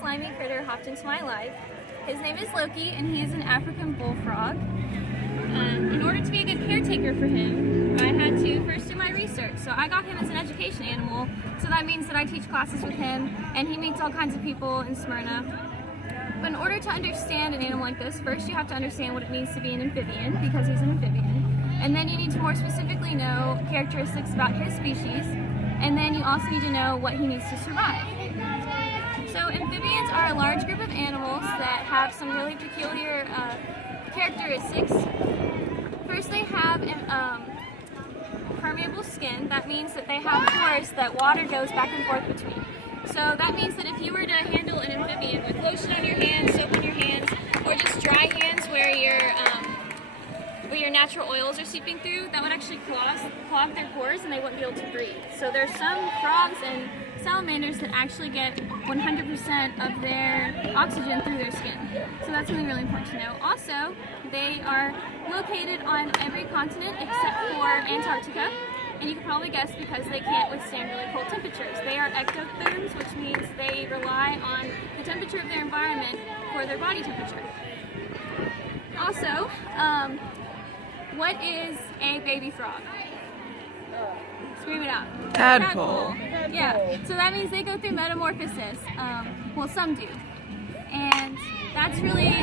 Slimy critter hopped into my life. His name is Loki, and he is an African bullfrog. In order to be a good caretaker for him, I had to first do my research. So I got him as an education animal, so that means that I teach classes with him, and he meets all kinds of people in Smyrna. But in order to understand an animal like this, first you have to understand what it means to be an amphibian, because he's an amphibian. And then you need to more specifically know characteristics about his species, and then you also need to know what he needs to survive. So amphibians are a large group of animals that have some really peculiar characteristics. First, they have permeable skin. That means that they have pores that water goes back and forth between. So that means that if you were to handle an amphibian with lotion on your hands, soap on your hands, or just dry hands where your natural oils are seeping through, that would actually clog their pores and they wouldn't be able to breathe. So there's some frogs and salamanders that actually get 100% of their oxygen through their skin. So that's something really important to know. Also, they are located on every continent except for Antarctica. And you can probably guess because they can't withstand really cold temperatures. They are ectotherms, which means they rely on the temperature of their environment for their body temperature. Also, what is a baby frog? Scream it out. Tadpole. Yeah, so that means they go through metamorphosis. Well, some do. And that's really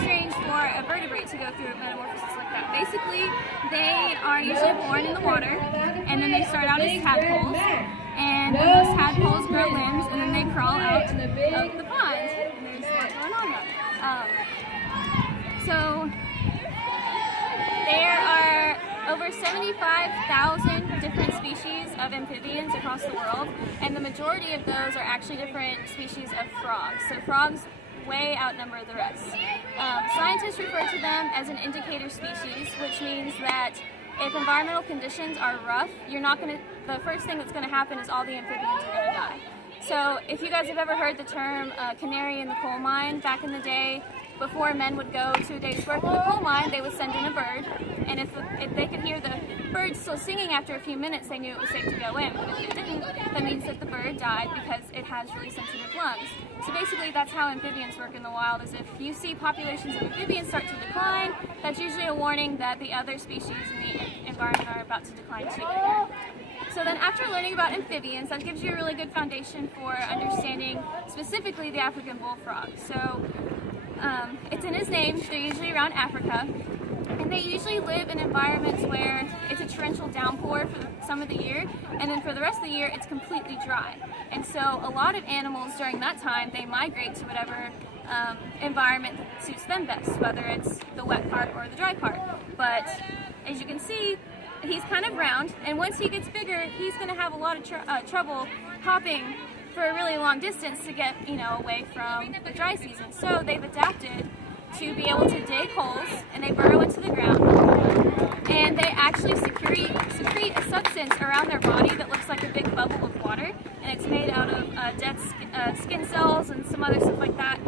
strange for a vertebrate to go through a metamorphosis like that. Basically, they are usually born in the water, and then they start out as tadpoles. And then those tadpoles grow limbs, and then they crawl out of the pond. And there's a lot going on there. So there are over 75,000 different species of amphibians across the world, and the majority of those are actually different species of frogs. So frogs way outnumber the rest. Scientists refer to them as an indicator species, which means that if environmental conditions are rough, the first thing that's going to happen is all the amphibians are going to die. So if you guys have ever heard the term canary in the coal mine, back in the day, before men would go to a day's work in the coal mine, they would send in a bird, and if they could hear the bird still singing after a few minutes, they knew it was safe to go in. But if it didn't, that means that the bird died because it has really sensitive lungs. So basically that's how amphibians work in the wild, is if you see populations of amphibians start to decline, that's usually a warning that the other species in the environment are about to decline too. So then after learning about amphibians, that gives you a really good foundation for understanding specifically the African bullfrog. So it's in his name, they're usually around Africa, and they usually live in environments where it's a torrential downpour for some of the year, and then for the rest of the year it's completely dry. And so a lot of animals during that time, they migrate to whatever environment that suits them best, whether it's the wet part or the dry part. But as you can see, he's kind of round, and once he gets bigger, he's going to have a lot of trouble hopping for a really long distance to get, away from the dry season. So they've adapted to be able to dig holes, and they burrow into the ground, and they actually secrete a substance around their body that looks like a big bubble of water, and it's made out of dead skin cells and some other stuff like that,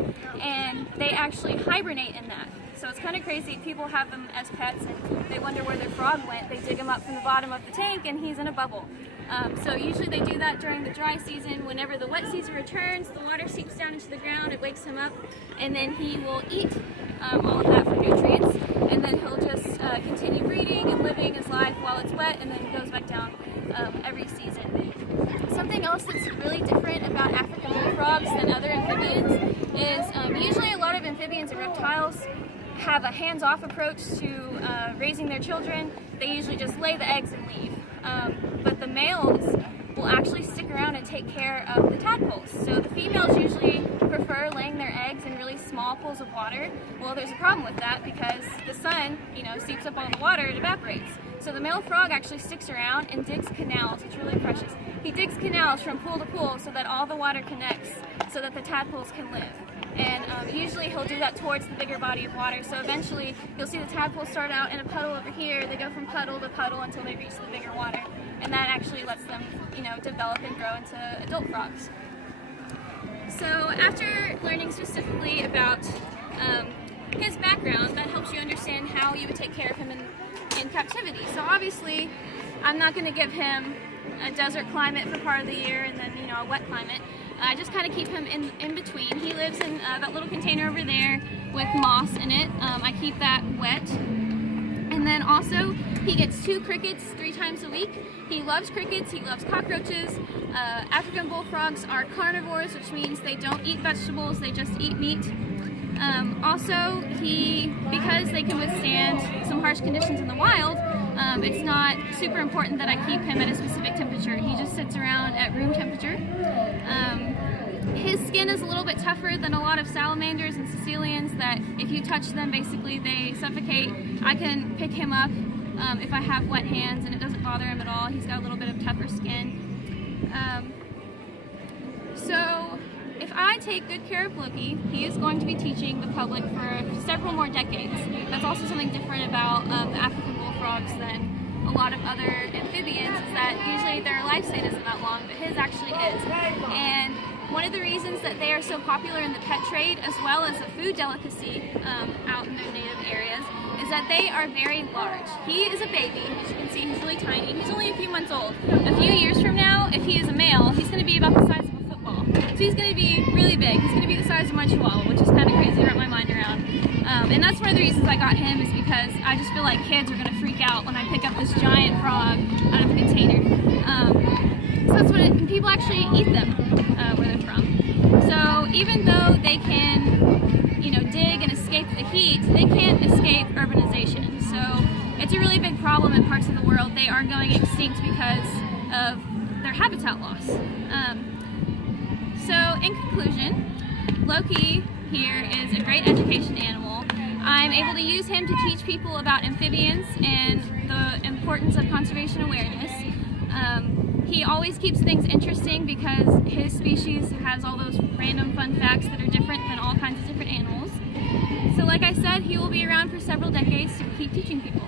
and they actually hibernate in that. So it's kind of crazy. People have them as pets, and they wonder where their frog went. They dig him up from the bottom of the tank, and he's in a bubble. So usually they do that during the dry season. Whenever the wet season returns, the water seeps down into the ground, it wakes him up, and then he will eat all of that for nutrients, and then he'll just continue breeding and living his life while it's wet, and then he goes back down every season. Something else that's really different about African bullfrogs than other amphibians is usually a lot of amphibians and reptiles have a hands-off approach to raising their children. They usually just lay the eggs and leave. But the males will actually stick around and take care of the tadpoles. So the females usually prefer laying their eggs in really small pools of water. Well, there's a problem with that because the sun, seeps up all the water, it evaporates. So the male frog actually sticks around and digs canals. It's really precious. He digs canals from pool to pool so that all the water connects so that the tadpoles can live. And usually he'll do that towards the bigger body of water. So eventually you'll see the tadpoles start out in a puddle over here. They go from puddle to puddle until they reach the bigger water. And that actually lets them, develop and grow into adult frogs. So after learning specifically about his background, that helps you understand how you would take care of him in captivity. So obviously, I'm not going to give him a desert climate for part of the year and then, a wet climate. I just kind of keep him in between. He lives in that little container over there with moss in it. I keep that wet. And then also, he gets 2 crickets 3 times a week. He loves crickets, he loves cockroaches. African bullfrogs are carnivores, which means they don't eat vegetables, they just eat meat. Also, because they can withstand some harsh conditions in the wild, it's not super important that I keep him at a specific temperature. He just sits around at room temperature. His skin is a little bit tougher than a lot of salamanders and caecilians that if you touch them, basically they suffocate. I can pick him up if I have wet hands and it doesn't bother him at all. He's got a little bit of tougher skin. So if I take good care of Loki, he is going to be teaching the public for several more decades. That's also something different about the African bullfrogs than a lot of other amphibians, is that usually their lifespan isn't that long, but his actually is. And one of the reasons that they are so popular in the pet trade, as well as a food delicacy out in their native areas, is that they are very large. He is a baby, as you can see, he's really tiny. He's only a few months old. A few years from now, if he is a male, he's going to be about the size of a football. So he's going to be really big. He's going to be the size of my chihuahua, which is kind of crazy to wrap my mind around. And that's one of the reasons I got him, is because I just feel like kids are going to freak out when I pick up this giant frog out of a container. So that's what and people actually eat them where they're from. So even though they can, dig and escape the heat, they can't escape urbanization. So it's a really big problem in parts of the world. They are going extinct because of their habitat loss. So in conclusion, Loki here is a great education animal. I'm able to use him to teach people about amphibians and the importance of conservation awareness. He always keeps things interesting because his species has all those random fun facts that are different than all kinds of different animals. So like I said, he will be around for several decades to keep teaching people.